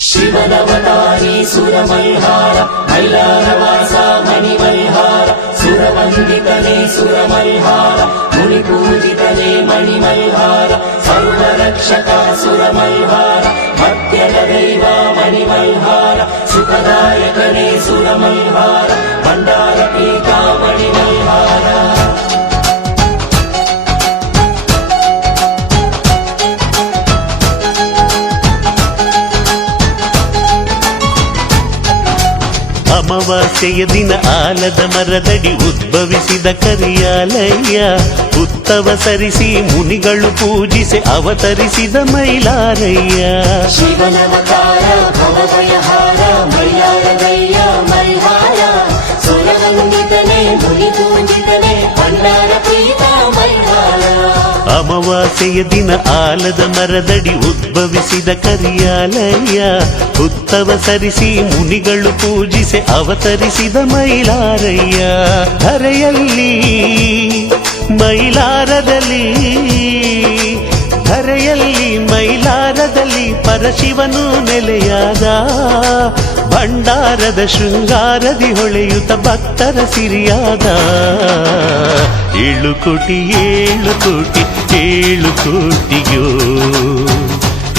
శివనవతారీ సురమల్హార మల్లారవాస మణిమల్హార సురవందితనే సురమల్హార ముని పూజితనే మణిమల్హార సర్వరక్షక సురమల్హార భక్త్యల దైవ మణిమల్హార సుఖదాయకనే సురమల్హార భండార పీతా మణిమల్హార ಅಮಾವಾಸ್ಯೆಯ ದಿನ ಆಲದ ಮರದಡಿ ಉದ್ಭವಿಸಿದ ಕರಿಯಾಲಯ್ಯ. ಉತ್ತವ ಸರಿಸಿ ಮುನಿಗಳು ಪೂಜಿಸಿ ಅವತರಿಸಿದ ಮೈಲಾರಯ್ಯ. ಅಮಾವಾಸ್ಯೆಯ ದಿನ ಆಲದ ಮರದಡಿ ಉದ್ಭವಿಸಿದ ಕರಿಯಾಲಯ್ಯ ಉತ್ತವ ಸರಿಸಿ ಮುನಿಗಳು ಪೂಜಿಸಿ ಅವತರಿಸಿದ ಮೈಲಾರಯ್ಯ. ಧರೆಯಲ್ಲಿ, ಮೈಲಾರದಲ್ಲಿ ಧರೆಯಲ್ಲಿ, ಮೈಲಾರದಲ್ಲಿ ಪರಶಿವನು ನೆಲೆಯಾದ. ಭಂಡಾರದ ಶೃಂಗಾರದಿ ಹೊಳೆಯುತ್ತ ಭಕ್ತರ ಸಿರಿಯಾದ. ಏಳು ಕೋಟಿ ಏಳು ಕೋಟಿ ಏಳು ಕೋಟಿಯೋ?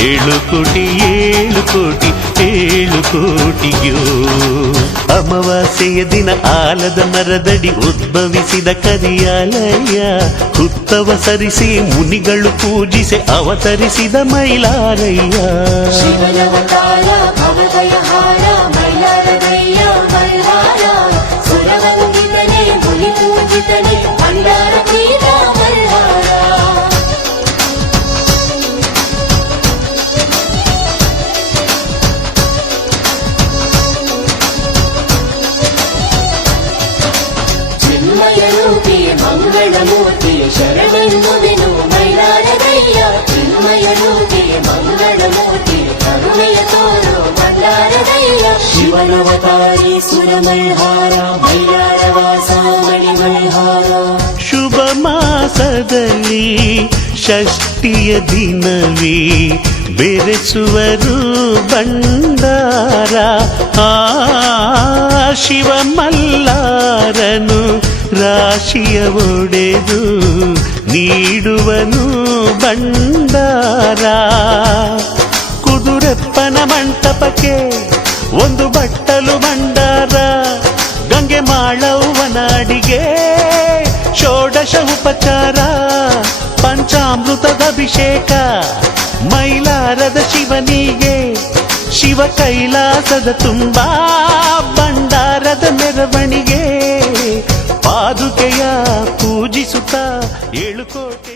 ಏಳು ಕೋಟಿ ಏಳು ಕೋಟಿ, ಏಳು ಕೋಟಿಯೋ? ಅಮಾವಾಸ್ಯೆಯ ದಿನ ಆಲದ ಮರದಡಿ ಉದ್ಭವಿಸಿದ ಕರಿಯಾಲಯ್ಯ ಹುತ್ತವ ಸರಿಸಿ ಮುನಿಗಳು ಪೂಜಿಸಿ ಅವತರಿಸಿದ ಮೈಲಾರಯ್ಯ. ಮಂಗಳಮೂರ್ತಿ ಶರಣೆನ್ನುವೆನು ಮೈಲಾರದಯ್ಯ ಚಿನ್ಮಯರೂಪಿ ಮಂಗಳಮೂರ್ತಿ ಕರುಣೆಯ ತೋರು ಮಲ್ಲಾರದಯ್ಯ ಶಿವನವತಾರಿ ಸುರಮಲ್ಹಾರ ಮೈಲಾರವಾಸ ಮಣಿಮಲ್ಹಾರ ಶುಭ ಮಾಸದಲ್ಲಿ ಷಷ್ಠಿಯ ದಿನವೇ ಬೆರೆಸುವರು ಭಂಡಾರ ಆ ಶಿವ ಮಲ್ಲಾರನು ರಾಶಿಯ ಒಡೆದು ನೀಡುವನು ಭಂಡಾರ. ಕುದುರೆಪ್ಪನ ಮಂಟಪಕ್ಕೆ ಒಂದು ಬಟ್ಟಲು ಭಂಡಾರ. ಗಂಗೆ ಮಾಳವನಾಡಿಗೆ ಷೋಡಶ ಉಪಚಾರ. ಪಂಚಾಮೃತದ ಅಭಿಷೇಕ ಮೈಲಾರದ ಶಿವನಿಗೆ ಶಿವ ಕೈಲಾಸದ ತುಂಬಾ ಭಂಡಾರದ ಮೆರವಣಿಗೆ. ಪಾದುಕೆಯ ಪೂಜಿಸುತ್ತಾ ಏಳು ಕೋಟೆ